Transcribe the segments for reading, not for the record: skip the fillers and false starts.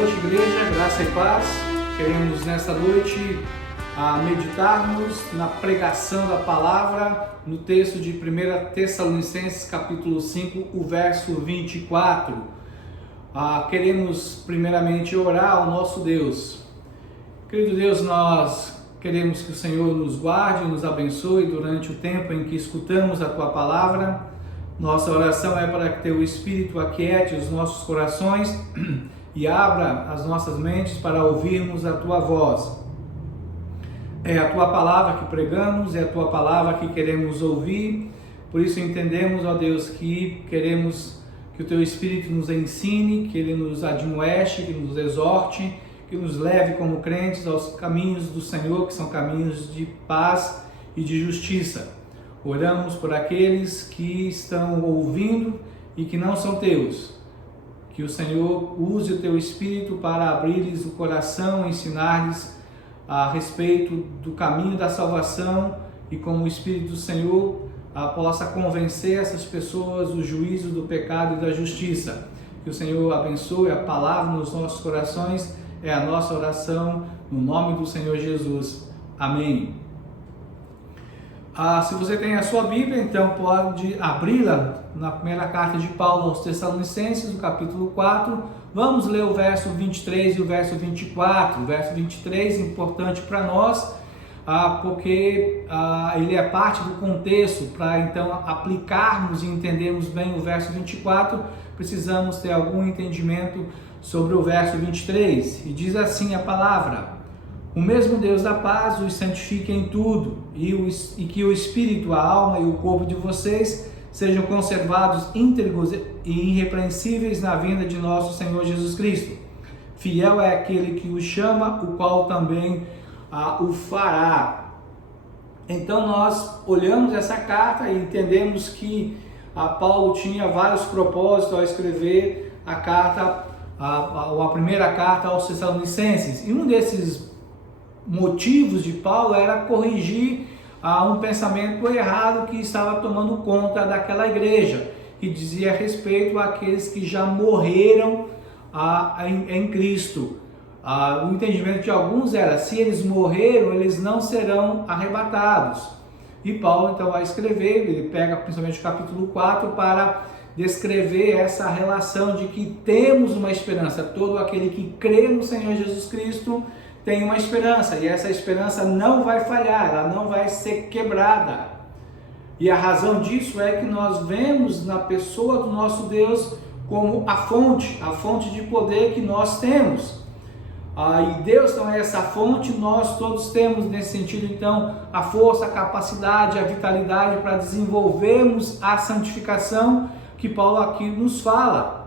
noite, igreja, graça e paz. Queremos nesta noite meditarmos na pregação da palavra no texto de 1 Tessalonicenses capítulo 5, o verso 24. Queremos primeiramente orar ao nosso Deus. Querido Deus, nós queremos que o Senhor nos guarde e nos abençoe durante o tempo em que escutamos a Tua palavra. Nossa oração é para que Teu Espírito aquiete os nossos corações e abra as nossas mentes para ouvirmos a Tua voz. É a Tua palavra que pregamos, é a Tua palavra que queremos ouvir, por isso entendemos, ó Deus, que queremos que o Teu Espírito nos ensine, que Ele nos admoeste, que nos exorte, que nos leve como crentes aos caminhos do Senhor, que são caminhos de paz e de justiça. Oramos por aqueles que estão ouvindo e que não são Teus. Que o Senhor use o Teu Espírito para abrir-lhes o coração, ensinar-lhes a respeito do caminho da salvação e como o Espírito do Senhor possa convencer essas pessoas do juízo, do pecado e da justiça. Que o Senhor abençoe a palavra nos nossos corações, é a nossa oração no nome do Senhor Jesus. Amém. Se você tem a sua Bíblia, então pode abri-la na primeira carta de Paulo aos Tessalonicenses, no capítulo 4. Vamos ler o verso 23 e o verso 24. O verso 23 é importante para nós, porque ele é parte do contexto. Para então aplicarmos e entendermos bem o verso 24, precisamos ter algum entendimento sobre o verso 23. E diz assim a palavra: o mesmo Deus da paz os santifique em tudo, e que o espírito, a alma e o corpo de vocês sejam conservados íntegros e irrepreensíveis na vinda de nosso Senhor Jesus Cristo. Fiel é aquele que o chama, o qual também o fará. Então nós olhamos essa carta e entendemos que Paulo tinha vários propósitos ao escrever a carta, a primeira carta aos Tessalonicenses. E um desses motivos de Paulo era corrigir um pensamento errado que estava tomando conta daquela igreja, que dizia respeito àqueles que já morreram em Cristo. O entendimento de alguns era: se eles morreram, eles não serão arrebatados. E Paulo então vai escrever, ele pega principalmente o capítulo 4 para descrever essa relação de que temos uma esperança. Todo aquele que crê no Senhor Jesus Cristo tem uma esperança, e essa esperança não vai falhar, ela não vai ser quebrada. E a razão disso é que nós vemos na pessoa do nosso Deus como a fonte de poder que nós temos. E Deus não é essa fonte, nós todos temos nesse sentido então a força, a capacidade, a vitalidade para desenvolvermos a santificação que Paulo aqui nos fala.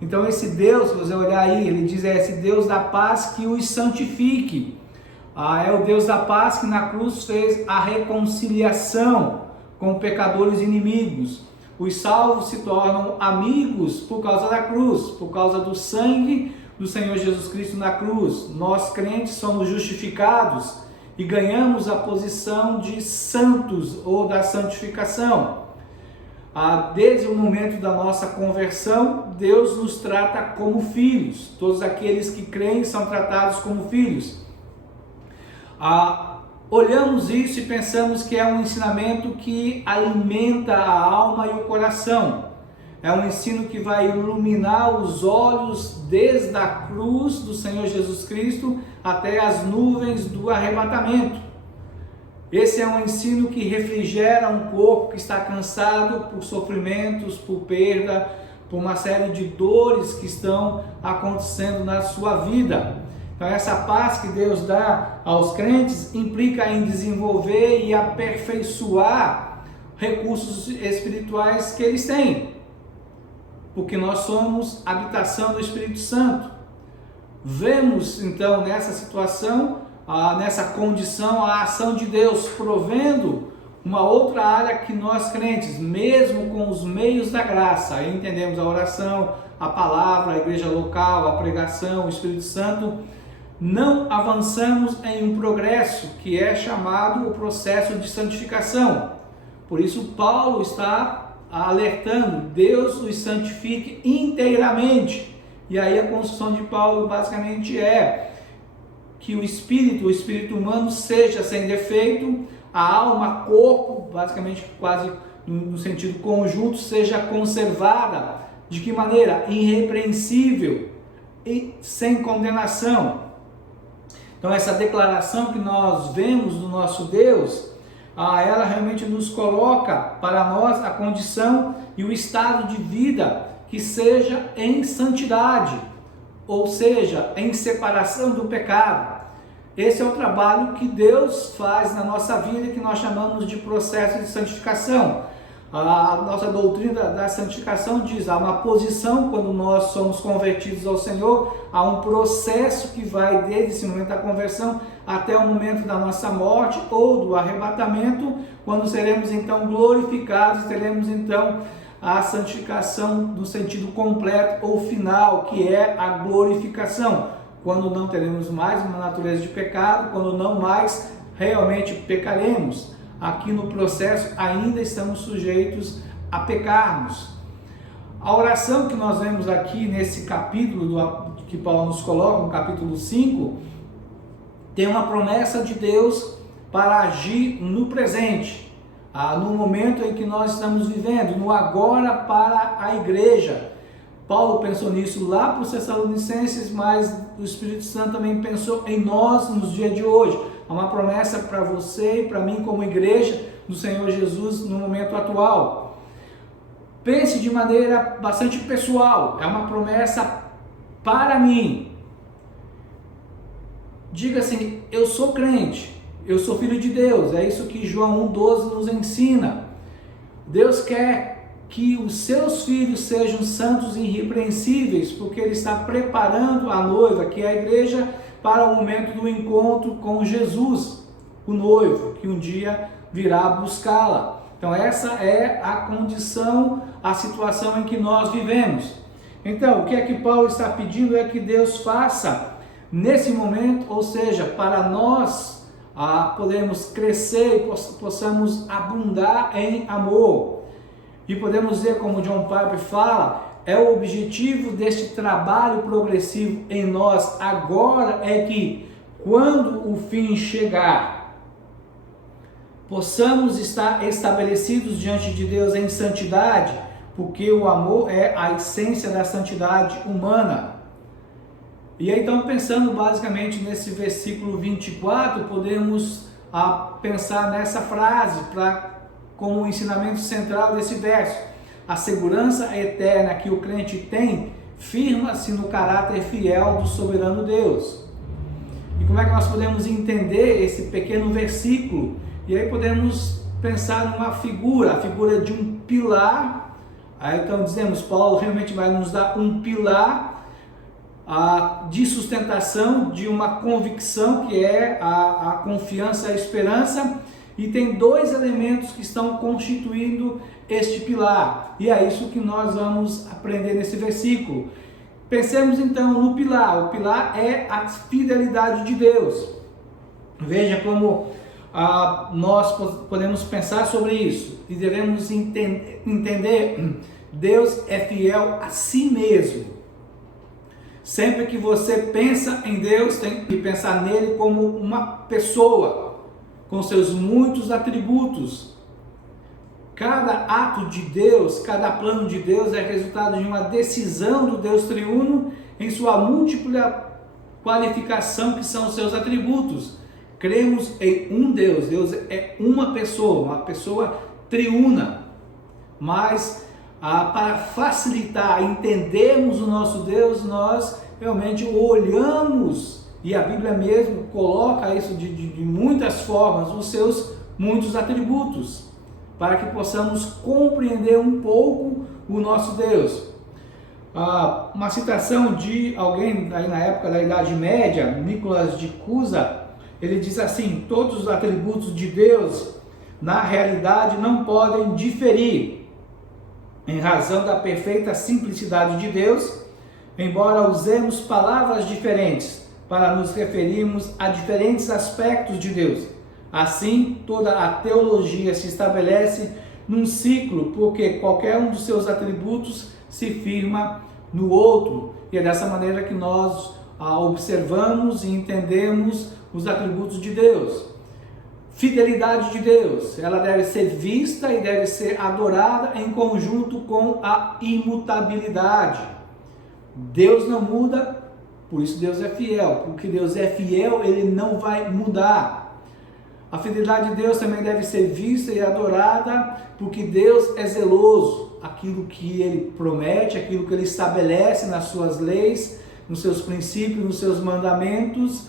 Então esse Deus, se você olhar aí, ele diz: é esse Deus da paz que os santifique. É o Deus da paz que na cruz fez a reconciliação com pecadores inimigos. Os salvos se tornam amigos por causa da cruz, por causa do sangue do Senhor Jesus Cristo na cruz. Nós crentes somos justificados e ganhamos a posição de santos ou da santificação. Desde o momento da nossa conversão, Deus nos trata como filhos. Todos aqueles que creem são tratados como filhos. Olhamos isso e pensamos que é um ensinamento que alimenta a alma e o coração. É um ensino que vai iluminar os olhos desde a cruz do Senhor Jesus Cristo até as nuvens do arrebatamento. Esse é um ensino que refrigera um corpo que está cansado por sofrimentos, por perda, por uma série de dores que estão acontecendo na sua vida. Então essa paz que Deus dá aos crentes implica em desenvolver e aperfeiçoar recursos espirituais que eles têm, porque nós somos habitação do Espírito Santo. Vemos então nessa situação, nessa condição, a ação de Deus provendo uma outra área que nós crentes, mesmo com os meios da graça, aí entendemos a oração, a palavra, a igreja local, a pregação, o Espírito Santo, não avançamos em um progresso que é chamado o processo de santificação. Por isso Paulo está alertando: Deus os santifique inteiramente. E aí a construção de Paulo basicamente é que o espírito humano seja sem defeito, a alma, corpo, basicamente quase no sentido conjunto, seja conservada. De que maneira? Irrepreensível e sem condenação. Então essa declaração que nós vemos do nosso Deus, ela realmente nos coloca para nós a condição e o estado de vida que seja em santidade, ou seja, em separação do pecado. Esse é o trabalho que Deus faz na nossa vida, que nós chamamos de processo de santificação. A nossa doutrina da santificação diz, há uma posição quando nós somos convertidos ao Senhor, há um processo que vai desde esse momento da conversão até o momento da nossa morte ou do arrebatamento, quando seremos então glorificados, teremos então a santificação no sentido completo ou final, que é a glorificação, quando não teremos mais uma natureza de pecado, quando não mais realmente pecaremos. Aqui no processo ainda estamos sujeitos a pecarmos. A oração que nós vemos aqui nesse capítulo que Paulo nos coloca, no capítulo 5, tem uma promessa de Deus para agir no presente, no momento em que nós estamos vivendo, no agora para a igreja. Paulo pensou nisso lá para os Tessalonicenses, mas o Espírito Santo também pensou em nós nos dias de hoje. É uma promessa para você e para mim como igreja do Senhor Jesus no momento atual. Pense de maneira bastante pessoal, é uma promessa para mim. Diga assim, eu sou crente, eu sou filho de Deus, é isso que João 1,12 nos ensina. Deus quer que os seus filhos sejam santos e irrepreensíveis, porque Ele está preparando a noiva, que é a igreja, para o momento do encontro com Jesus, o noivo, que um dia virá buscá-la. Então essa é a condição, a situação em que nós vivemos. Então o que é que Paulo está pedindo é que Deus faça nesse momento, ou seja, para nós podemos crescer e possamos abundar em amor. E podemos dizer, como John Piper fala, é o objetivo deste trabalho progressivo em nós agora é que, quando o fim chegar, possamos estar estabelecidos diante de Deus em santidade, porque o amor é a essência da santidade humana. E aí, então, pensando basicamente nesse versículo 24, podemos pensar nessa frase como o ensinamento central desse verso. A segurança eterna que o crente tem firma-se no caráter fiel do soberano Deus. E como é que nós podemos entender esse pequeno versículo? E aí podemos pensar numa figura, a figura de um pilar. Aí então dizemos, Paulo realmente vai nos dar um pilar de sustentação, de uma convicção que é a confiança e a esperança. E tem dois elementos que estão constituindo este pilar, e é isso que nós vamos aprender nesse versículo. Pensemos então no pilar. O pilar é a fidelidade de Deus. Veja como nós podemos pensar sobre isso, e devemos entender, Deus é fiel a si mesmo. Sempre que você pensa em Deus, tem que pensar nele como uma pessoa, com seus muitos atributos. Cada ato de Deus, cada plano de Deus é resultado de uma decisão do Deus triuno em sua múltipla qualificação, que são os seus atributos. Cremos em um Deus, Deus é uma pessoa triuna. Mas para facilitar entendermos o nosso Deus, nós realmente olhamos, e a Bíblia mesmo coloca isso de muitas formas, os seus muitos atributos, para que possamos compreender um pouco o nosso Deus. Uma citação de alguém aí na época da Idade Média, Nicolas de Cusa, ele diz assim: todos os atributos de Deus na realidade não podem diferir, em razão da perfeita simplicidade de Deus, embora usemos palavras diferentes para nos referirmos a diferentes aspectos de Deus. Assim, toda a teologia se estabelece num ciclo, porque qualquer um dos seus atributos se firma no outro. E é dessa maneira que nós observamos e entendemos os atributos de Deus. Fidelidade de Deus, ela deve ser vista e deve ser adorada em conjunto com a imutabilidade. Deus não muda, por isso Deus é fiel. Porque Deus é fiel, Ele não vai mudar. A fidelidade de Deus também deve ser vista e adorada, porque Deus é zeloso. Aquilo que Ele promete, aquilo que Ele estabelece nas suas leis, nos seus princípios, nos seus mandamentos,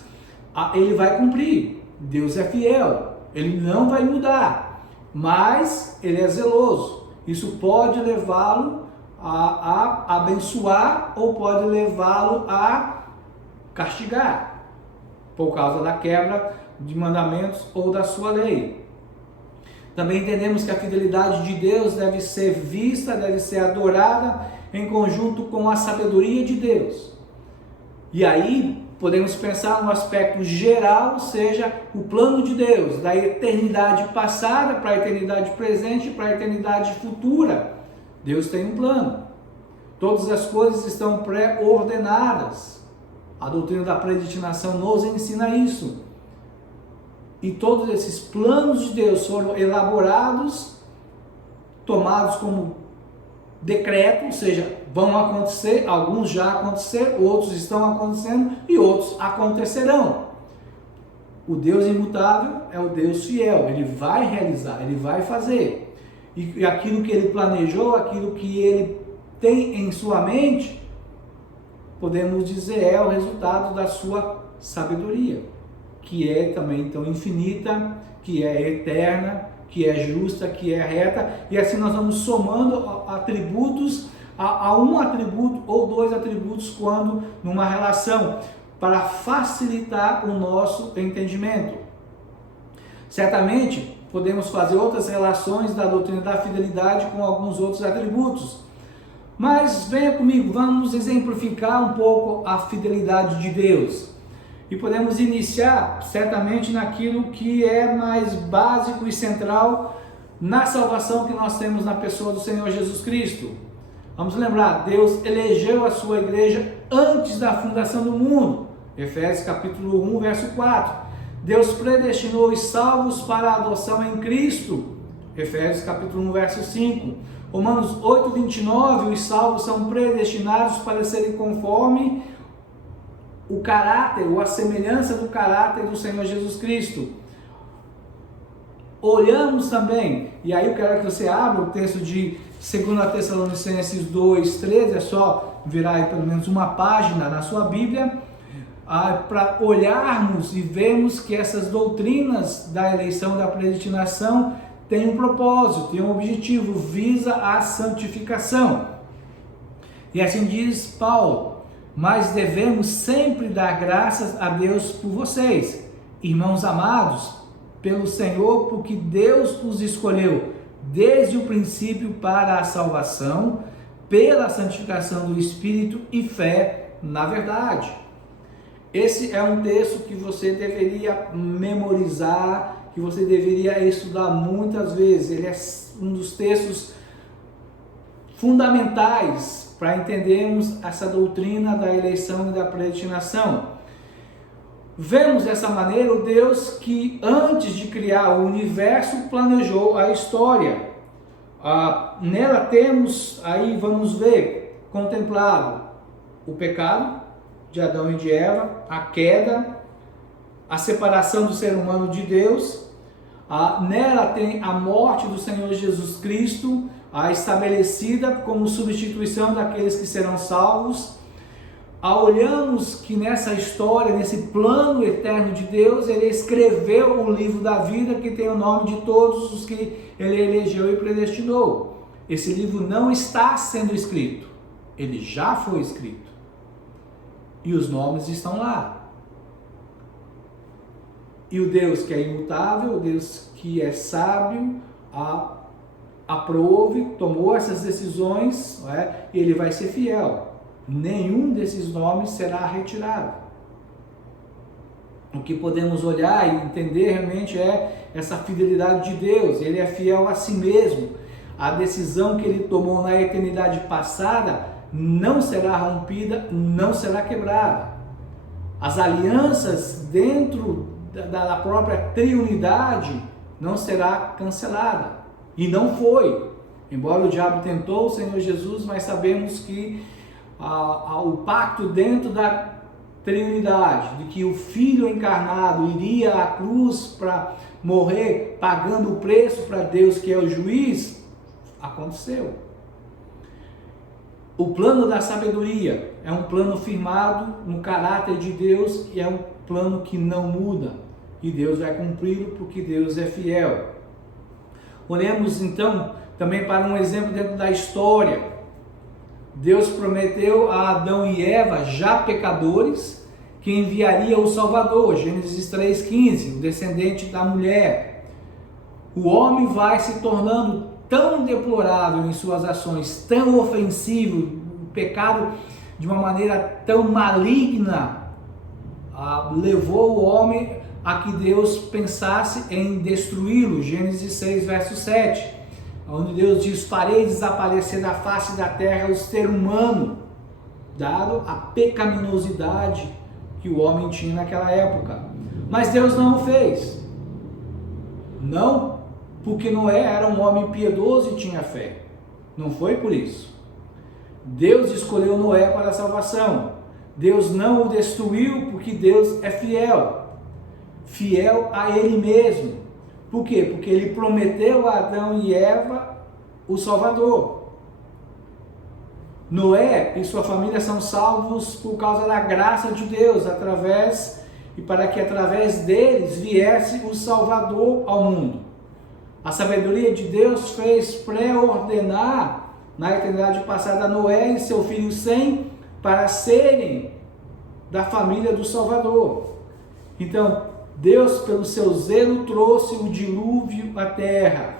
Ele vai cumprir. Deus é fiel, Ele não vai mudar, mas Ele é zeloso. Isso pode levá-lo a abençoar ou pode levá-lo a castigar, por causa da quebra de mandamentos ou da sua lei. Também entendemos que a fidelidade de Deus deve ser vista, deve ser adorada em conjunto com a sabedoria de Deus. E aí podemos pensar no aspecto geral, seja o plano de Deus, da eternidade passada para a eternidade presente para a eternidade futura. Deus tem um plano. Todas as coisas estão pré-ordenadas. A doutrina da predestinação nos ensina isso. E todos esses planos de Deus foram elaborados, tomados como decreto, ou seja, vão acontecer, alguns já aconteceram, outros estão acontecendo e outros acontecerão. O Deus imutável é o Deus fiel, Ele vai realizar, Ele vai fazer. E aquilo que Ele planejou, aquilo que Ele tem em sua mente, podemos dizer, é o resultado da sua sabedoria, que é também então infinita, que é eterna, que é justa, que é reta, e assim nós vamos somando atributos a um atributo ou dois atributos quando numa relação, para facilitar o nosso entendimento. Certamente podemos fazer outras relações da doutrina da fidelidade com alguns outros atributos, mas venha comigo, vamos exemplificar um pouco a fidelidade de Deus. E podemos iniciar certamente naquilo que é mais básico e central na salvação que nós temos na pessoa do Senhor Jesus Cristo. Vamos lembrar, Deus elegeu a sua igreja antes da fundação do mundo. Efésios capítulo 1, verso 4. Deus predestinou os salvos para a adoção em Cristo. Efésios capítulo 1, verso 5. Romanos 8, 29. Os salvos são predestinados para serem conforme o caráter, ou a semelhança do caráter do Senhor Jesus Cristo. Olhamos também, e aí eu quero que você abra o texto de 2 Tessalonicenses 2, 13, é só virar aí pelo menos uma página na sua Bíblia, para olharmos e vermos que essas doutrinas da eleição, da predestinação, têm um propósito, têm um objetivo, visa a santificação. E assim diz Paulo: mas devemos sempre dar graças a Deus por vocês, irmãos amados, pelo Senhor, porque Deus os escolheu desde o princípio para a salvação, pela santificação do Espírito e fé na verdade. Esse é um texto que você deveria memorizar, que você deveria estudar muitas vezes. Ele é um dos textos fundamentais para entendermos essa doutrina da eleição e da predestinação. Vemos dessa maneira o Deus que antes de criar o universo planejou a história. Nela temos, aí vamos ver, contemplado o pecado de Adão e de Eva, a queda, a separação do ser humano de Deus. Nela tem a morte do Senhor Jesus Cristo, estabelecida como substituição daqueles que serão salvos. Olhamos que nessa história, nesse plano eterno de Deus, Ele escreveu o livro da vida que tem o nome de todos os que Ele elegeu e predestinou. Esse livro não está sendo escrito, ele já foi escrito. E os nomes estão lá. E o Deus que é imutável, o Deus que é sábio, aprove, tomou essas decisões, não é? E Ele vai ser fiel. Nenhum desses nomes será retirado. O que podemos olhar e entender realmente é essa fidelidade de Deus. Ele é fiel a si mesmo. A decisão que Ele tomou na eternidade passada não será rompida, não será quebrada. As alianças dentro da própria triunidade não será cancelada. E não foi. Embora o diabo tentou o Senhor Jesus, mas sabemos que o pacto dentro da triunidade, de que o Filho encarnado iria à cruz para morrer, pagando o preço para Deus, que é o juiz, aconteceu. O plano da sabedoria é um plano firmado no caráter de Deus e é um plano que não muda. E Deus vai cumpri-lo porque Deus é fiel. Olhemos então também para um exemplo dentro da história. Deus prometeu a Adão e Eva, já pecadores, que enviaria o Salvador, Gênesis 3,15, o descendente da mulher. O homem vai se tornando tão deplorável em suas ações, tão ofensivo, o pecado de uma maneira tão maligna, levou o homem a que Deus pensasse em destruí-lo, Gênesis 6, verso 7, onde Deus diz: farei desaparecer da face da terra o ser humano, dado a pecaminosidade que o homem tinha naquela época. Mas Deus não o fez. Não porque Noé era um homem piedoso e tinha fé. Não foi por isso. Deus escolheu Noé para a salvação. Deus não o destruiu porque Deus é fiel. Fiel a Ele mesmo. Por quê? Porque Ele prometeu a Adão e Eva o Salvador. Noé e sua família são salvos por causa da graça de Deus, e para que através deles viesse o Salvador ao mundo. A sabedoria de Deus fez pré-ordenar na eternidade passada Noé e seu filho Sem para serem da família do Salvador. Então, Deus, pelo seu zelo, trouxe o dilúvio à terra.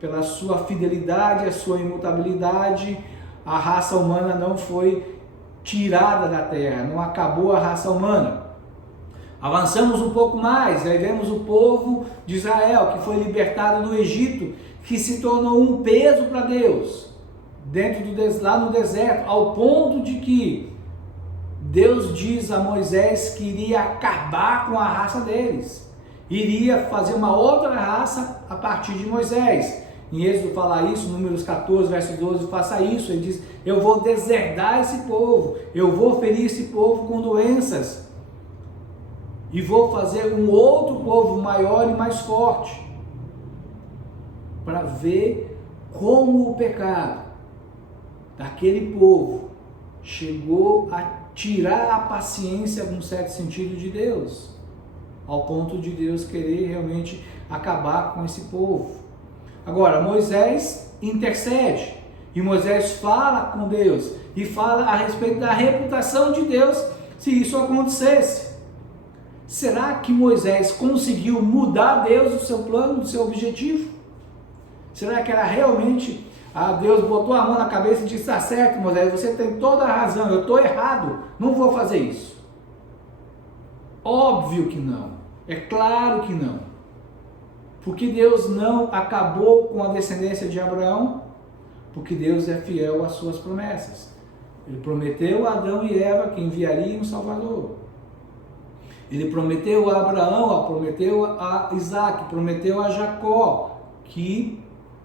Pela sua fidelidade, a sua imutabilidade, a raça humana não foi tirada da terra, não acabou a raça humana. Avançamos um pouco mais, aí vemos o povo de Israel, que foi libertado do Egito, que se tornou um peso para Deus, lá no deserto, ao ponto de que Deus diz a Moisés que iria acabar com a raça deles, iria fazer uma outra raça a partir de Moisés. Em Êxodo fala isso, Números 14, verso 12, faça isso. Ele diz: eu vou deserdar esse povo, eu vou ferir esse povo com doenças, e vou fazer um outro povo maior e mais forte, para ver como o pecado daquele povo chegou a tirar a paciência, num certo sentido, de Deus, ao ponto de Deus querer realmente acabar com esse povo. Agora, Moisés intercede, e Moisés fala com Deus, e fala a respeito da reputação de Deus se isso acontecesse. Será que Moisés conseguiu mudar Deus, o seu plano, o seu objetivo? Será que era realmente, Deus botou a mão na cabeça e disse: está certo, Moisés, você tem toda a razão, eu estou errado, não vou fazer isso? Óbvio que não, é claro que não. Porque Deus não acabou com a descendência de Abraão? Porque Deus é fiel às suas promessas. Ele prometeu a Adão e Eva que enviaria um Salvador. Ele prometeu a Abraão, prometeu a Isaac, prometeu a Jacó que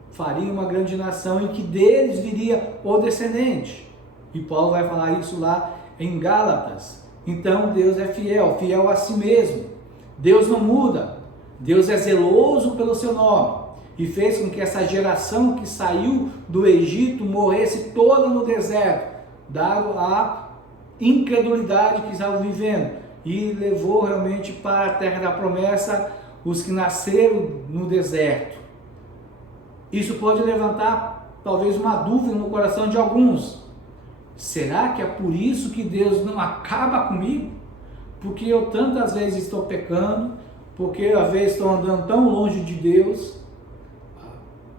faria uma grande nação e que deles viria o descendente. E Paulo vai falar isso lá em Gálatas. Então Deus é fiel, fiel a si mesmo. Deus não muda. Deus é zeloso pelo seu nome e fez com que essa geração que saiu do Egito morresse toda no deserto, dado a incredulidade que estavam vivendo, e levou realmente para a terra da promessa os que nasceram no deserto. Isso pode levantar talvez uma dúvida no coração de alguns. Será que é por isso que Deus não acaba comigo? Porque eu tantas vezes estou pecando, porque às vezes estou andando tão longe de Deus.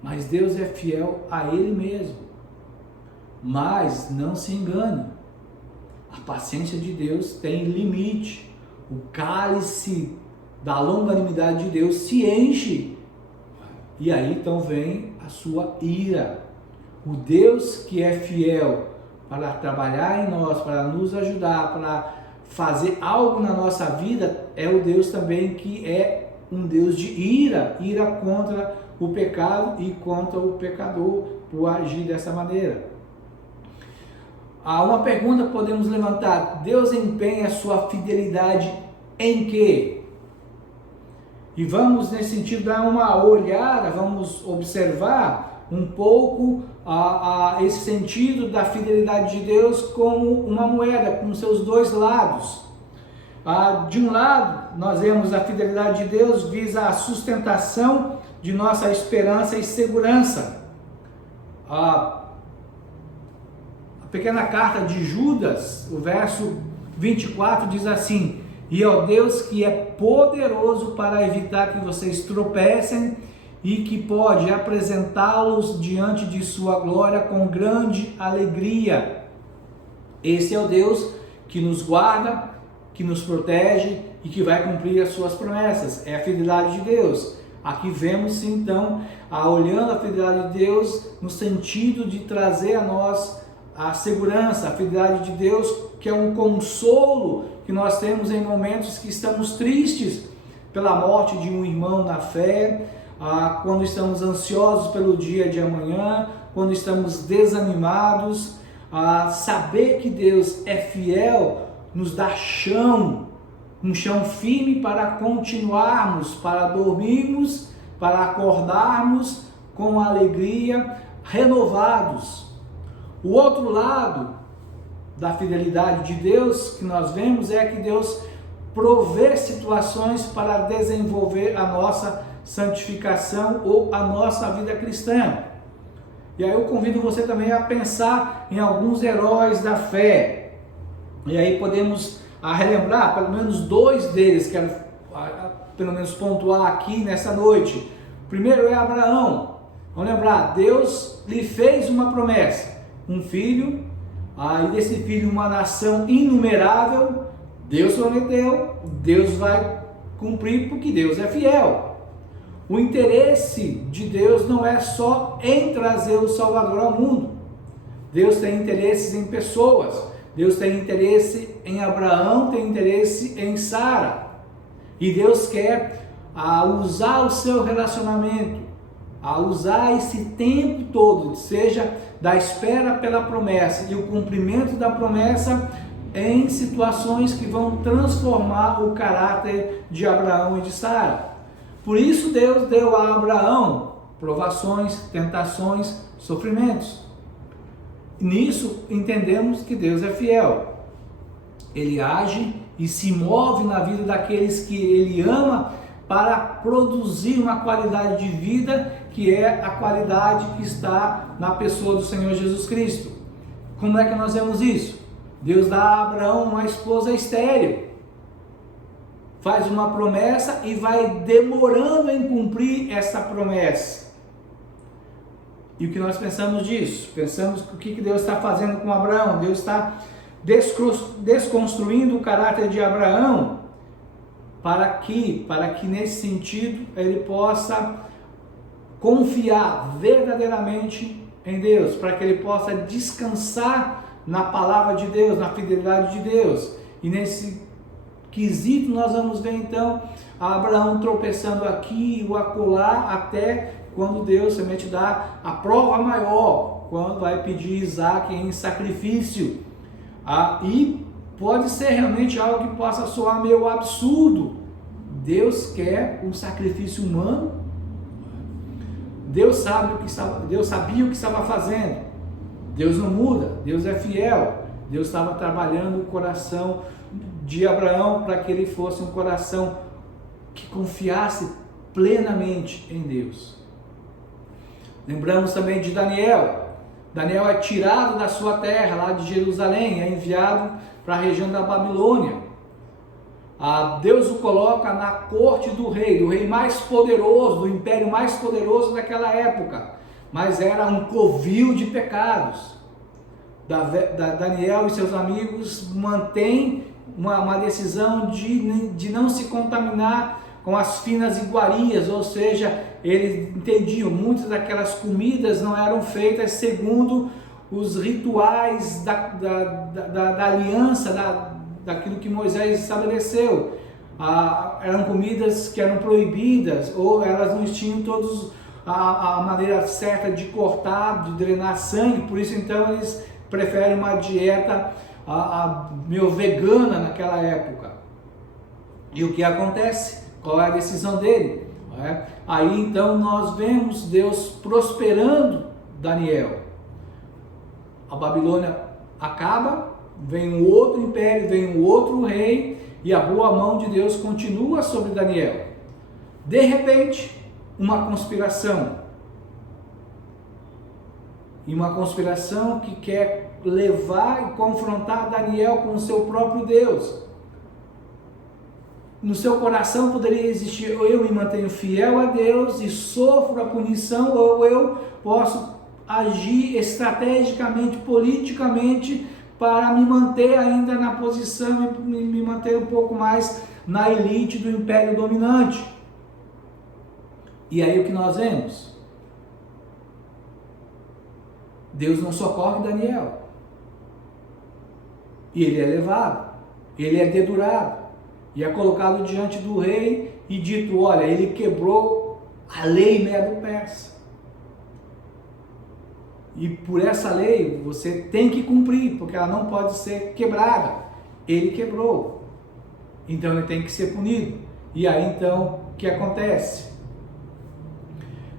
Mas Deus é fiel a Ele mesmo. Mas não se engane, a paciência de Deus tem limite. O cálice da longanimidade de Deus se enche, e aí então vem a sua ira. O Deus que é fiel para trabalhar em nós, para nos ajudar, para fazer algo na nossa vida, é o Deus também que é um Deus de ira contra o pecado e contra o pecador por agir dessa maneira. Há uma pergunta que podemos levantar: Deus empenha sua fidelidade em quê? E vamos nesse sentido dar uma olhada, vamos observar um pouco esse sentido da fidelidade de Deus como uma moeda, com seus dois lados. De um lado, nós vemos a fidelidade de Deus visa a sustentação de nossa esperança e segurança. A pequena carta de Judas, o verso 24 diz assim: e ao Deus que é poderoso para evitar que vocês tropecem e que pode apresentá-los diante de sua glória com grande alegria. Esse é o Deus que nos guarda, que nos protege e que vai cumprir as suas promessas. É a fidelidade de Deus. Aqui vemos então, olhando a fidelidade de Deus no sentido de trazer a nós a segurança, a fidelidade de Deus, que é um consolo que nós temos em momentos que estamos tristes pela morte de um irmão na fé, quando estamos ansiosos pelo dia de amanhã, quando estamos desanimados. Saber que Deus é fiel nos dá chão, um chão firme para continuarmos, para dormirmos, para acordarmos com alegria, renovados. O outro lado da fidelidade de Deus que nós vemos é que Deus provê situações para desenvolver a nossa santificação ou a nossa vida cristã. E aí eu convido você também a pensar em alguns heróis da fé. E aí podemos relembrar pelo menos dois deles, quero pelo menos pontuar aqui nessa noite. O primeiro é Abraão. Vamos lembrar, Deus lhe fez uma promessa, um filho, e desse filho uma nação inumerável. Deus prometeu, Deus vai cumprir porque Deus é fiel. O interesse de Deus não é só em trazer o Salvador ao mundo. Deus tem interesses em pessoas. Deus tem interesse em Abraão, tem interesse em Sara. E Deus quer usar o seu relacionamento, usar esse tempo todo, seja da espera pela promessa e o cumprimento da promessa, em situações que vão transformar o caráter de Abraão e de Sara. Por isso Deus deu a Abraão provações, tentações, sofrimentos. Nisso entendemos que Deus é fiel. Ele age e se move na vida daqueles que Ele ama para produzir uma qualidade de vida que é a qualidade que está na pessoa do Senhor Jesus Cristo. Como é que nós vemos isso? Deus dá a Abraão uma esposa estéril, faz uma promessa e vai demorando em cumprir essa promessa. E o que nós pensamos disso? Pensamos o que Deus está fazendo com Abraão. Deus está desconstruindo o caráter de Abraão para que nesse sentido ele possa confiar verdadeiramente em Deus, para que ele possa descansar na palavra de Deus, na fidelidade de Deus. E nesse quesito nós vamos ver então Abraão tropeçando aqui e acolá, até quando Deus somente dá a prova maior, quando vai pedir Isaac em sacrifício. E pode ser realmente algo que possa soar meio absurdo. Deus quer um sacrifício humano. Deus sabia o que estava fazendo. Deus não muda, Deus é fiel. Deus estava trabalhando o coração de Abraão para que ele fosse um coração que confiasse plenamente em Deus. Lembramos também de Daniel. Daniel é tirado da sua terra, lá de Jerusalém, é enviado para a região da Babilônia. Deus o coloca na corte do rei mais poderoso, do império mais poderoso daquela época, mas era um covil de pecados. Daniel e seus amigos mantêm uma decisão de não se contaminar com as finas iguarias, ou seja, eles entendiam, muitas daquelas comidas não eram feitas segundo os rituais da aliança, daquilo que Moisés estabeleceu. Eram comidas que eram proibidas, ou elas não tinham todos a maneira certa de cortar, de drenar sangue, por isso então eles preferem uma dieta meio vegana naquela época. E o que acontece? Qual é a decisão dele? Aí então nós vemos Deus prosperando Daniel. A Babilônia acaba, vem um outro império, vem um outro rei, e a boa mão de Deus continua sobre Daniel. De repente, uma conspiração. E uma conspiração que quer levar e confrontar Daniel com o seu próprio Deus. No seu coração poderia existir: ou eu me mantenho fiel a Deus e sofro a punição, ou eu posso agir estrategicamente, politicamente, para me manter ainda na posição e me manter um pouco mais na elite do império dominante. E aí o que nós vemos? Deus não socorre Daniel. E ele é levado, ele é dedurado, e é colocado diante do rei e dito: olha, ele quebrou a lei medo-persa. E por essa lei você tem que cumprir, porque ela não pode ser quebrada. Ele quebrou, então ele tem que ser punido. E aí então o que acontece?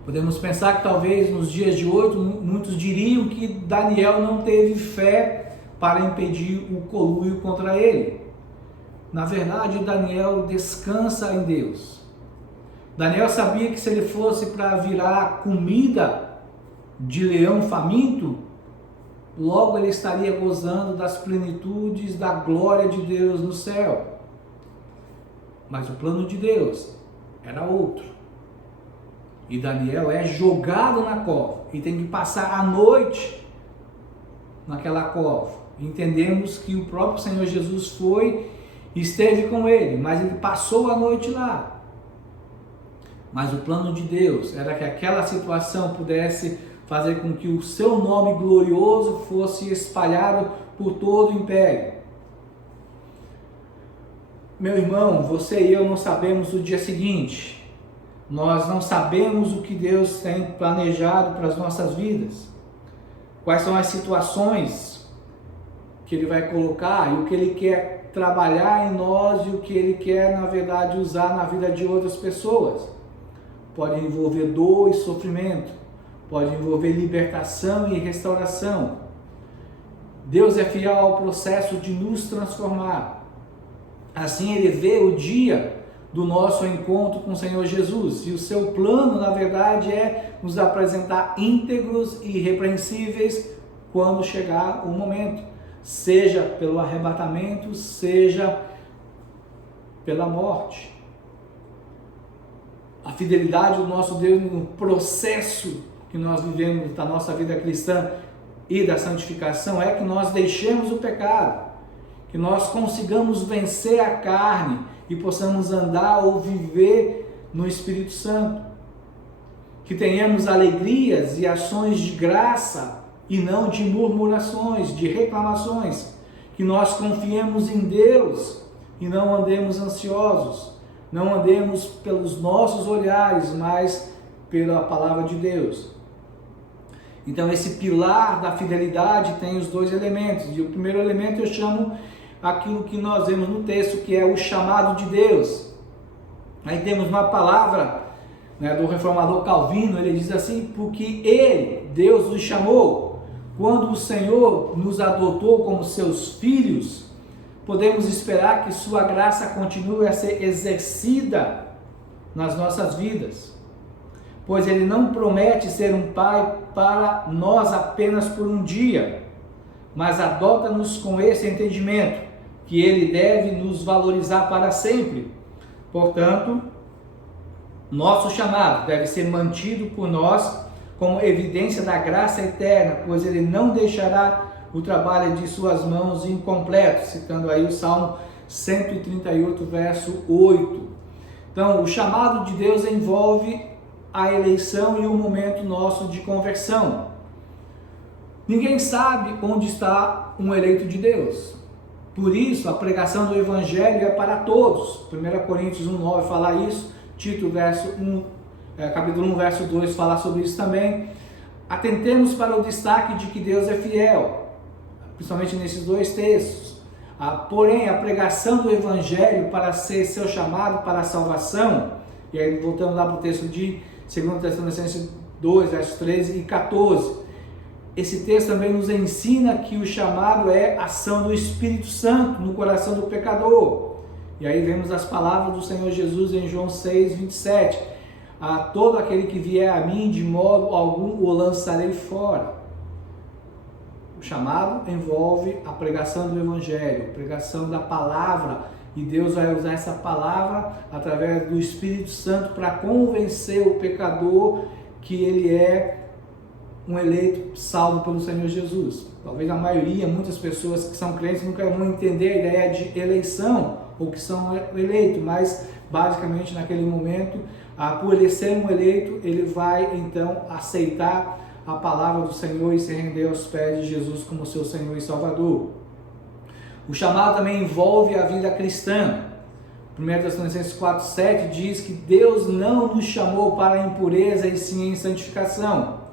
Podemos pensar que talvez nos dias de hoje muitos diriam que Daniel não teve fé para impedir o conluio contra ele. Na verdade, Daniel descansa em Deus. Daniel sabia que se ele fosse para virar comida de leão faminto, logo ele estaria gozando das plenitudes da glória de Deus no céu. Mas o plano de Deus era outro. E Daniel é jogado na cova e tem que passar a noite naquela cova. Entendemos que o próprio Senhor Jesus esteve com ele, mas ele passou a noite lá. Mas o plano de Deus era que aquela situação pudesse fazer com que o seu nome glorioso fosse espalhado por todo o império. Meu irmão, você e eu não sabemos o dia seguinte. Nós não sabemos o que Deus tem planejado para as nossas vidas. Quais são as situações que Ele vai colocar e o que Ele quer trabalhar em nós e o que Ele quer, na verdade, usar na vida de outras pessoas. Pode envolver dor e sofrimento. Pode envolver libertação e restauração. Deus é fiel ao processo de nos transformar. Assim Ele vê o dia do nosso encontro com o Senhor Jesus. E o seu plano, na verdade, é nos apresentar íntegros e irrepreensíveis quando chegar o momento. Seja pelo arrebatamento, seja pela morte. A fidelidade do nosso Deus no processo que nós vivemos da nossa vida cristã e da santificação é que nós deixemos o pecado, que nós consigamos vencer a carne e possamos andar ou viver no Espírito Santo, que tenhamos alegrias e ações de graça e não de murmurações, de reclamações, que nós confiemos em Deus e não andemos ansiosos, não andemos pelos nossos olhares, mas pela palavra de Deus. Então esse pilar da fidelidade tem os dois elementos, e o primeiro elemento eu chamo aquilo que nós vemos no texto, que é o chamado de Deus. Aí temos uma palavra, do reformador Calvino, ele diz assim: porque Ele, Deus, nos chamou. Quando o Senhor nos adotou como seus filhos, podemos esperar que sua graça continue a ser exercida nas nossas vidas, pois Ele não promete ser um pai para nós apenas por um dia, mas adota-nos com esse entendimento, que Ele deve nos valorizar para sempre. Portanto, nosso chamado deve ser mantido por nós como evidência da graça eterna, pois Ele não deixará o trabalho de suas mãos incompleto, citando aí o Salmo 138, verso 8. Então, o chamado de Deus envolve a eleição e o momento nosso de conversão. Ninguém sabe onde está um eleito de Deus. Por isso, a pregação do Evangelho é para todos. 1 Coríntios 1,9 fala isso, Tito capítulo 1, verso 2 fala sobre isso também. Atentemos para o destaque de que Deus é fiel, principalmente nesses dois textos. Porém, a pregação do Evangelho para ser seu chamado para a salvação, e aí voltando lá para o texto de 2 Tessalonicenses 2, versos 13 e 14, esse texto também nos ensina que o chamado é ação do Espírito Santo no coração do pecador. E aí vemos as palavras do Senhor Jesus em João 6, 27. A todo aquele que vier a mim, de modo algum o lançarei fora. O chamado envolve a pregação do Evangelho, a pregação da palavra, e Deus vai usar essa palavra através do Espírito Santo para convencer o pecador que ele é um eleito salvo pelo Senhor Jesus. Talvez a maioria, muitas pessoas que são crentes nunca vão entender a ideia de eleição, ou que são eleitos, mas basicamente naquele momento, por ele ser um eleito, ele vai então aceitar a palavra do Senhor e se render aos pés de Jesus como seu Senhor e Salvador. O chamado também envolve a vida cristã. 1 Tessalonicenses 4,7 diz que Deus não nos chamou para a impureza e sim em santificação.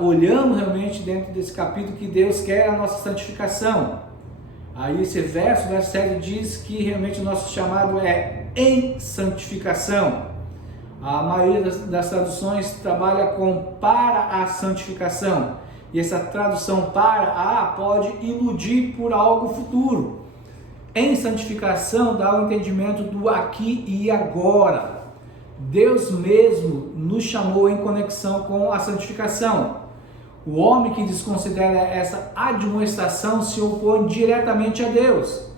Olhamos realmente dentro desse capítulo que Deus quer a nossa santificação. Aí esse verso 7 diz que realmente o nosso chamado é em santificação. A maioria das traduções trabalha com para a santificação. E essa tradução para pode iludir por algo futuro. Em santificação dá o entendimento do aqui e agora. Deus mesmo nos chamou em conexão com a santificação. O homem que desconsidera essa admoestação se opõe diretamente a Deus,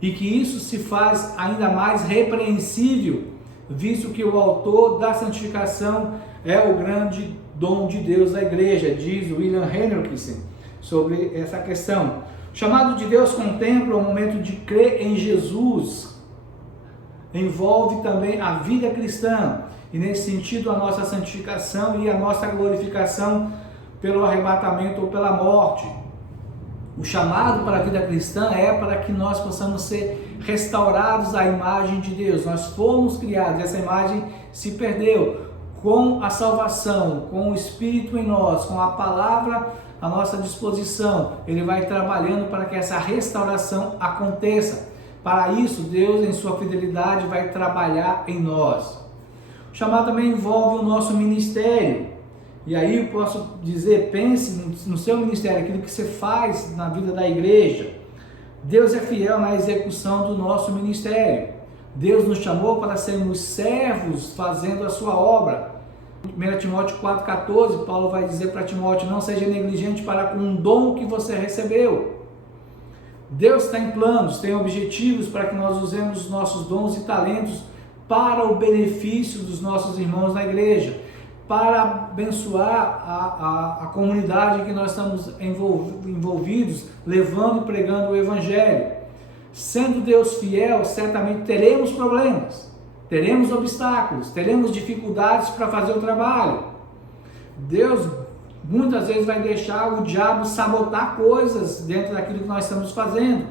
e que isso se faz ainda mais repreensível, visto que o autor da santificação é o grande dom de Deus da igreja, diz William Hendrickson sobre essa questão. O chamado de Deus contempla o momento de crer em Jesus, envolve também a vida cristã, e nesse sentido a nossa santificação e a nossa glorificação pelo arrebatamento ou pela morte. O chamado para a vida cristã é para que nós possamos ser restaurados à imagem de Deus. Nós fomos criados, essa imagem se perdeu. Com a salvação, com o Espírito em nós, com a palavra à nossa disposição, Ele vai trabalhando para que essa restauração aconteça. Para isso, Deus, em sua fidelidade, vai trabalhar em nós. O chamado também envolve o nosso ministério. E aí eu posso dizer, pense no seu ministério, aquilo que você faz na vida da igreja. Deus é fiel na execução do nosso ministério. Deus nos chamou para sermos servos fazendo a sua obra. 1 Timóteo 4,14, Paulo vai dizer para Timóteo: não seja negligente para com um dom que você recebeu. Deus tem planos, tem objetivos para que nós usemos os nossos dons e talentos para o benefício dos nossos irmãos na igreja, para abençoar a comunidade em que nós estamos envolvidos, levando e pregando o Evangelho. Sendo Deus fiel, certamente teremos problemas, teremos obstáculos, teremos dificuldades para fazer o trabalho. Deus muitas vezes vai deixar o diabo sabotar coisas dentro daquilo que nós estamos fazendo.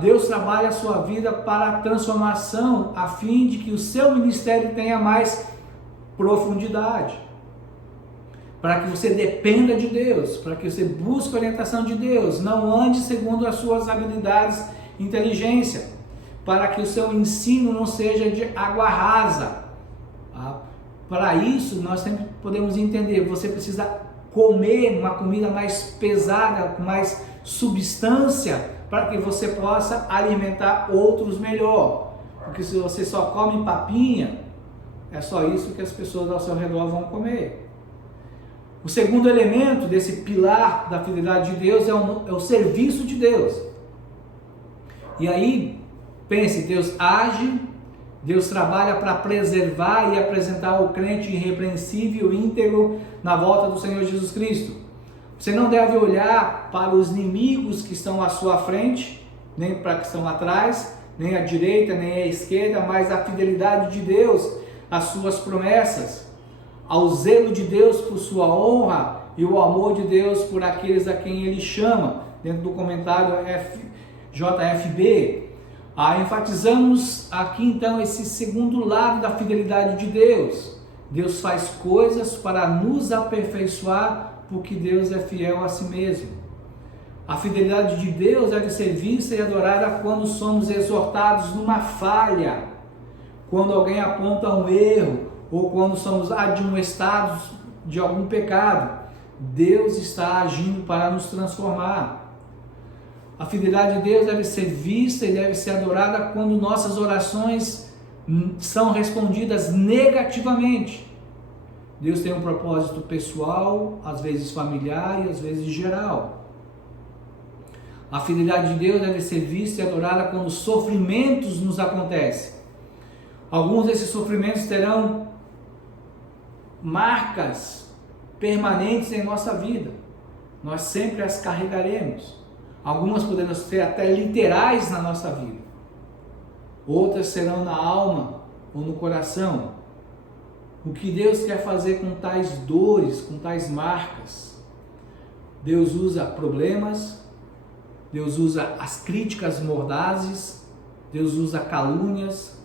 Deus trabalha a sua vida para a transformação, a fim de que o seu ministério tenha mais profundidade, para que você dependa de Deus, para que você busque a orientação de Deus, não ande segundo as suas habilidades e inteligência, para que o seu ensino não seja de água rasa. Para isso, nós sempre podemos entender, você precisa comer uma comida mais pesada, com mais substância, para que você possa alimentar outros melhor. Porque se você só come papinha, é só isso que as pessoas ao seu redor vão comer. O segundo elemento desse pilar da fidelidade de Deus é o serviço de Deus. E aí, pense, Deus age, Deus trabalha para preservar e apresentar o crente irrepreensível e íntegro na volta do Senhor Jesus Cristo. Você não deve olhar para os inimigos que estão à sua frente, nem para que estão atrás, nem à direita, nem à esquerda, mas a fidelidade de Deus, as suas promessas, ao zelo de Deus por sua honra e o amor de Deus por aqueles a quem Ele chama. Dentro do comentário JFB, enfatizamos aqui então esse segundo lado da fidelidade de Deus. Deus faz coisas para nos aperfeiçoar, porque Deus é fiel a si mesmo. A fidelidade de Deus deve ser vista e adorada quando somos exortados numa falha, quando alguém aponta um erro, ou quando somos admoestados de algum pecado. Deus está agindo para nos transformar. A fidelidade de Deus deve ser vista e deve ser adorada quando nossas orações são respondidas negativamente. Deus tem um propósito pessoal, às vezes familiar e às vezes geral. A fidelidade de Deus deve ser vista e adorada quando sofrimentos nos acontecem. Alguns desses sofrimentos terão marcas permanentes em nossa vida. Nós sempre as carregaremos. Algumas poderão ser até literais na nossa vida. Outras serão na alma ou no coração. O que Deus quer fazer com tais dores, com tais marcas? Deus usa problemas, Deus usa as críticas mordazes, Deus usa calúnias,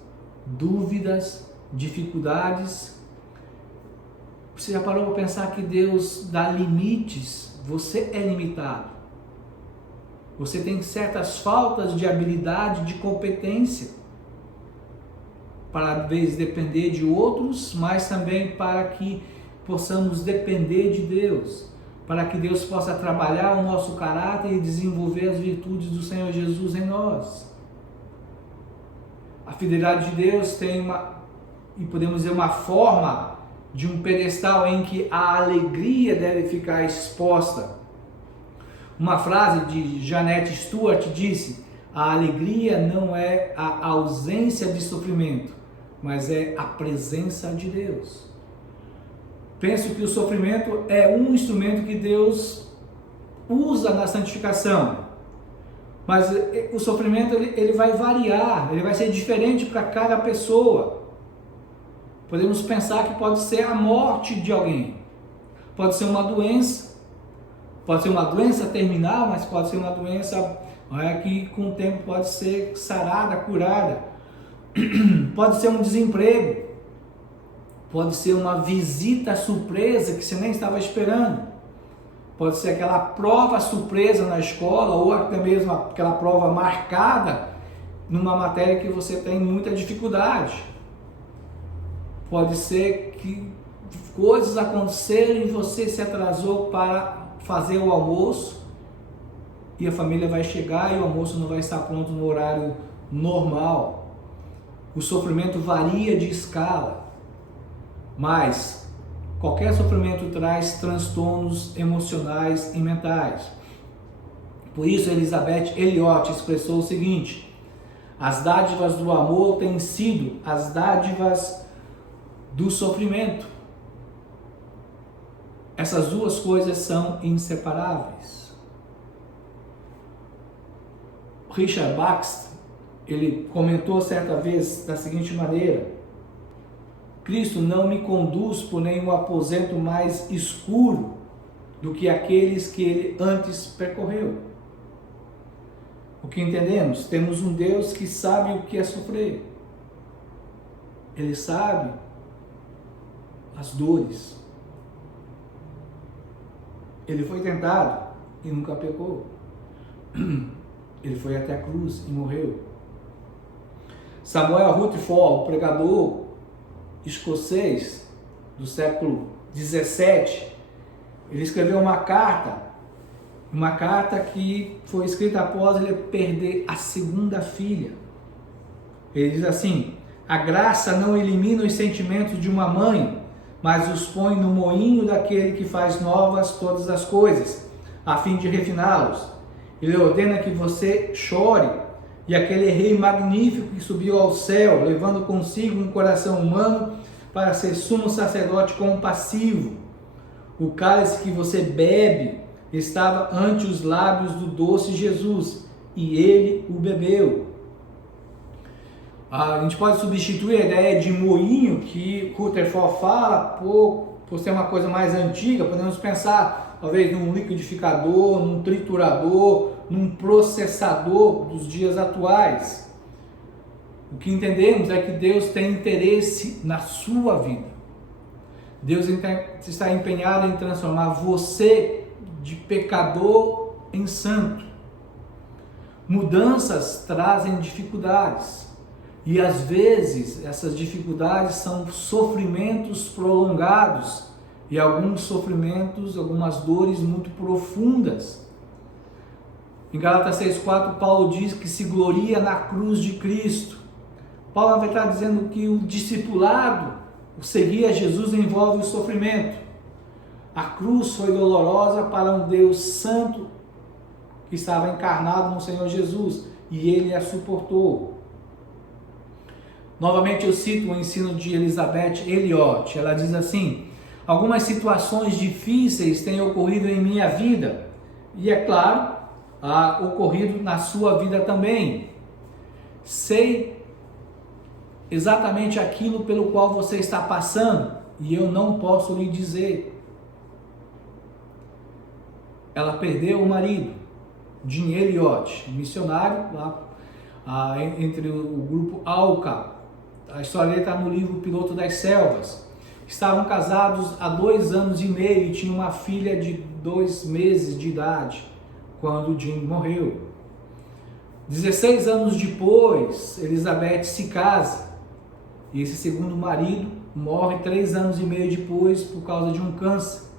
dúvidas, dificuldades. Você já parou para pensar que Deus dá limites? Você é limitado. Você tem certas faltas de habilidade, de competência, para às vezes depender de outros, mas também para que possamos depender de Deus, para que Deus possa trabalhar o nosso caráter e desenvolver as virtudes do Senhor Jesus em nós. A fidelidade de Deus tem podemos dizer, uma forma de um pedestal em que a alegria deve ficar exposta. Uma frase de Janet Stewart disse: a alegria não é a ausência de sofrimento, mas é a presença de Deus. Penso que o sofrimento é um instrumento que Deus usa na santificação, mas o sofrimento ele vai variar, ele vai ser diferente para cada pessoa. Podemos pensar que pode ser a morte de alguém, pode ser uma doença, pode ser uma doença terminal, mas pode ser uma doença que com o tempo pode ser sarada, curada. Pode ser um desemprego, pode ser uma visita surpresa que você nem estava esperando, pode ser aquela prova surpresa na escola, ou até mesmo aquela prova marcada numa matéria que você tem muita dificuldade. Pode ser que coisas aconteceram e você se atrasou para fazer o almoço e a família vai chegar e o almoço não vai estar pronto no horário normal. O sofrimento varia de escala, mas qualquer sofrimento traz transtornos emocionais e mentais. Por isso Elizabeth Elliot expressou o seguinte: as dádivas do amor têm sido as dádivas do sofrimento. Essas duas coisas são inseparáveis. Richard Baxter, ele comentou certa vez da seguinte maneira: Cristo não me conduz por nenhum aposento mais escuro do que aqueles que ele antes percorreu. O que entendemos? Temos um Deus que sabe o que é sofrer. Ele sabe as dores. Ele foi tentado e nunca pecou. Ele foi até a cruz e morreu. Samuel Rutherford, pregador escocês do século 17, ele escreveu uma carta que foi escrita após ele perder a segunda filha. Ele diz assim: a graça não elimina os sentimentos de uma mãe, mas os põe no moinho daquele que faz novas todas as coisas, a fim de refiná-los. Ele ordena que você chore, e aquele rei magnífico que subiu ao céu, levando consigo um coração humano para ser sumo sacerdote compassivo. O cálice que você bebe estava ante os lábios do doce Jesus, e ele o bebeu. A gente pode substituir a ideia de moinho que Rutherford fala por por ser uma coisa mais antiga, podemos pensar talvez num liquidificador, num triturador, num processador dos dias atuais. O que entendemos é que Deus tem interesse na sua vida. Deus está empenhado em transformar você de pecador em santo. Mudanças trazem dificuldades e às vezes essas dificuldades são sofrimentos prolongados e alguns sofrimentos, algumas dores muito profundas. Em Gálatas 6,4, Paulo diz que se gloria na cruz de Cristo. Paulo vai estar dizendo que o discipulado, o seguir a Jesus, envolve o sofrimento. A cruz foi dolorosa para um Deus santo que estava encarnado no Senhor Jesus, e ele a suportou. Novamente eu cito o ensino de Elizabeth Elliot. Ela diz assim: algumas situações difíceis têm ocorrido em minha vida, e é claro, há ocorrido na sua vida também. Sei exatamente aquilo pelo qual você está passando, e eu não posso lhe dizer. Ela perdeu o marido, Jim Elliot, missionário lá entre o grupo Alca. A história dele está no livro Piloto das Selvas. Estavam casados há 2 anos e meio e tinham uma filha de 2 meses de idade quando Jim morreu. 16 anos depois, Elizabeth se casa e esse segundo marido morre 3 anos e meio depois por causa de um câncer.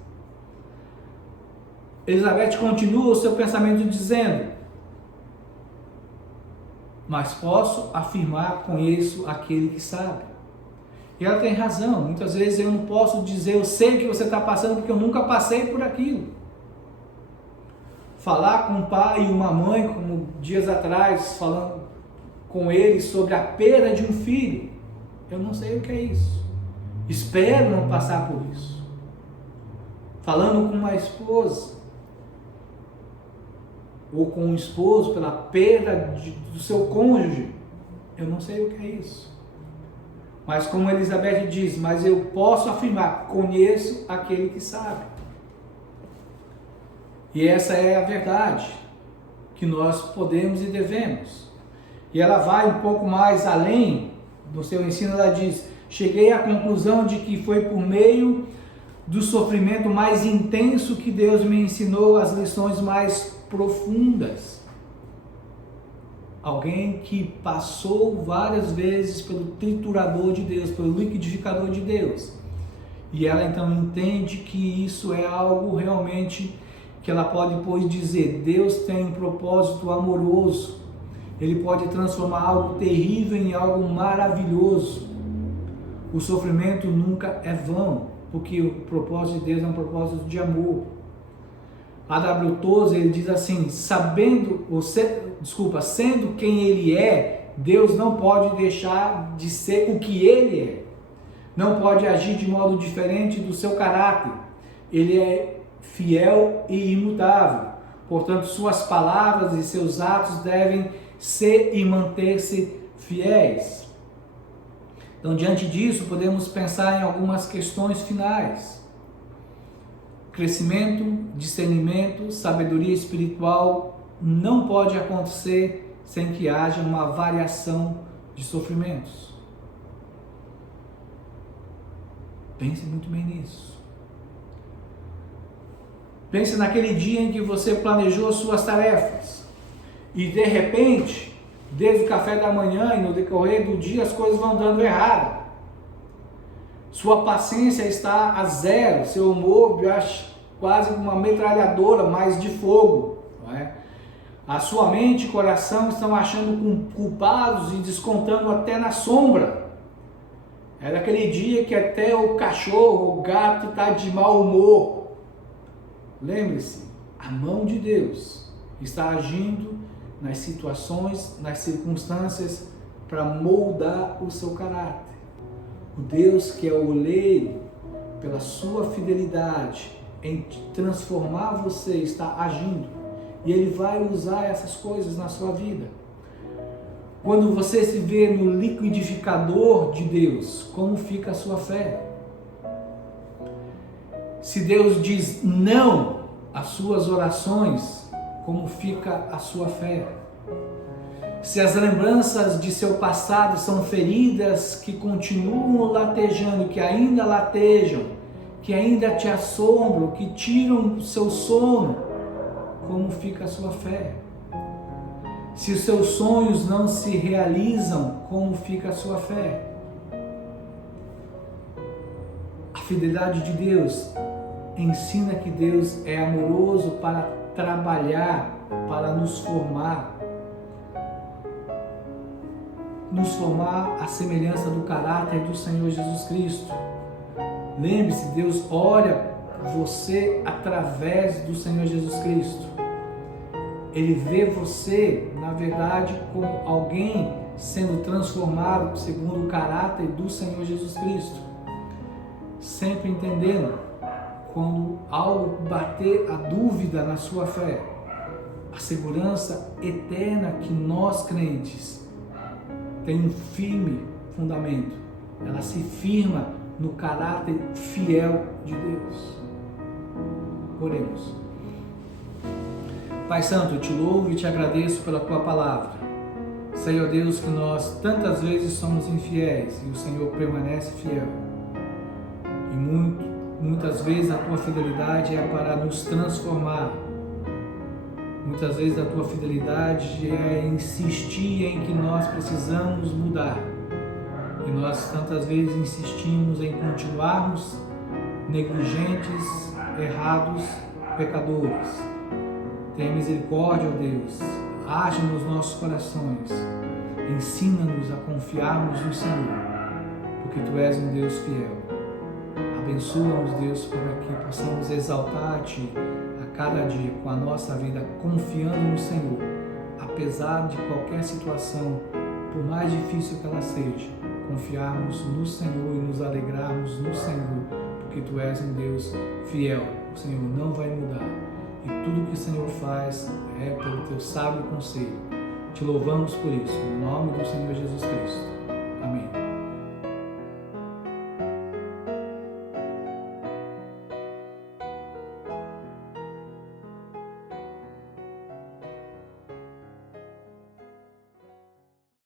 Elizabeth continua o seu pensamento dizendo: mas posso afirmar, conheço aquele que sabe. E ela tem razão. Muitas vezes eu não posso dizer, eu sei o que você está passando, porque eu nunca passei por aquilo. Falar com um pai e uma mãe, como dias atrás, falando com eles sobre a perda de um filho, eu não sei o que é isso. Espero não passar por isso. Falando com uma esposa, ou com um esposo pela perda do seu cônjuge, eu não sei o que é isso. Mas como Elizabeth diz, mas eu posso afirmar, conheço aquele que sabe. E essa é a verdade que nós podemos e devemos. E ela vai um pouco mais além do seu ensino. Ela diz: cheguei à conclusão de que foi por meio do sofrimento mais intenso que Deus me ensinou as lições mais profundas. Alguém que passou várias vezes pelo triturador de Deus, pelo liquidificador de Deus. E ela então entende que isso é algo realmente que ela pode depois dizer: Deus tem um propósito amoroso. Ele pode transformar algo terrível em algo maravilhoso. O sofrimento nunca é vão, porque o propósito de Deus é um propósito de amor. A.W. Tozer, ele diz assim: sendo quem ele é, Deus não pode deixar de ser o que ele é. Não pode agir de modo diferente do seu caráter. Ele é fiel e imutável. Portanto, suas palavras e seus atos devem ser e manter-se fiéis. Então, diante disso, podemos pensar em algumas questões finais. Crescimento, discernimento, sabedoria espiritual não pode acontecer sem que haja uma variação de sofrimentos. Pense muito bem nisso. Pense naquele dia em que você planejou suas tarefas e de repente, desde o café da manhã e no decorrer do dia, as coisas vão dando errado. Sua paciência está a zero, seu humor quase uma metralhadora, mas de fogo. Não é? A sua mente e coração estão achando culpados e descontando até na sombra. É daquele dia que até o cachorro, o gato está de mau humor. Lembre-se, a mão de Deus está agindo nas situações, nas circunstâncias, para moldar o seu caráter. O Deus que é o oleiro, pela sua fidelidade em transformar você, está agindo. E Ele vai usar essas coisas na sua vida. Quando você se vê no liquidificador de Deus, como fica a sua fé? Se Deus diz não às suas orações, como fica a sua fé? Se as lembranças de seu passado são feridas que continuam latejando, que ainda latejam, que ainda te assombram, que tiram o seu sono, como fica a sua fé? Se os seus sonhos não se realizam, como fica a sua fé? A fidelidade de Deus ensina que Deus é amoroso para trabalhar, para nos formar à semelhança do caráter do Senhor Jesus Cristo. Lembre-se, Deus olha você através do Senhor Jesus Cristo. Ele vê você, na verdade, como alguém sendo transformado segundo o caráter do Senhor Jesus Cristo. Sempre entendendo, quando algo bater a dúvida na sua fé, a segurança eterna que nós crentes tem um firme fundamento. Ela se firma no caráter fiel de Deus. Oremos. Pai Santo, eu te louvo e te agradeço pela tua palavra. Senhor Deus, que nós tantas vezes somos infiéis e o Senhor permanece fiel. E muitas vezes a tua fidelidade é para nos transformar. Muitas vezes a tua fidelidade é insistir em que nós precisamos mudar. E nós tantas vezes insistimos em continuarmos negligentes, errados, pecadores. Tenha misericórdia, ó Deus, age nos nossos corações, ensina-nos a confiarmos no Senhor, porque Tu és um Deus fiel. Abençoa-nos, Deus, para que possamos exaltar a Ti a cada dia com a nossa vida, confiando no Senhor, apesar de qualquer situação, por mais difícil que ela seja, confiarmos no Senhor e nos alegrarmos no Senhor, porque Tu és um Deus fiel. O Senhor não vai mudar. E tudo que o Senhor faz é pelo Teu sábio conselho. Te louvamos por isso, no nome do Senhor Jesus Cristo.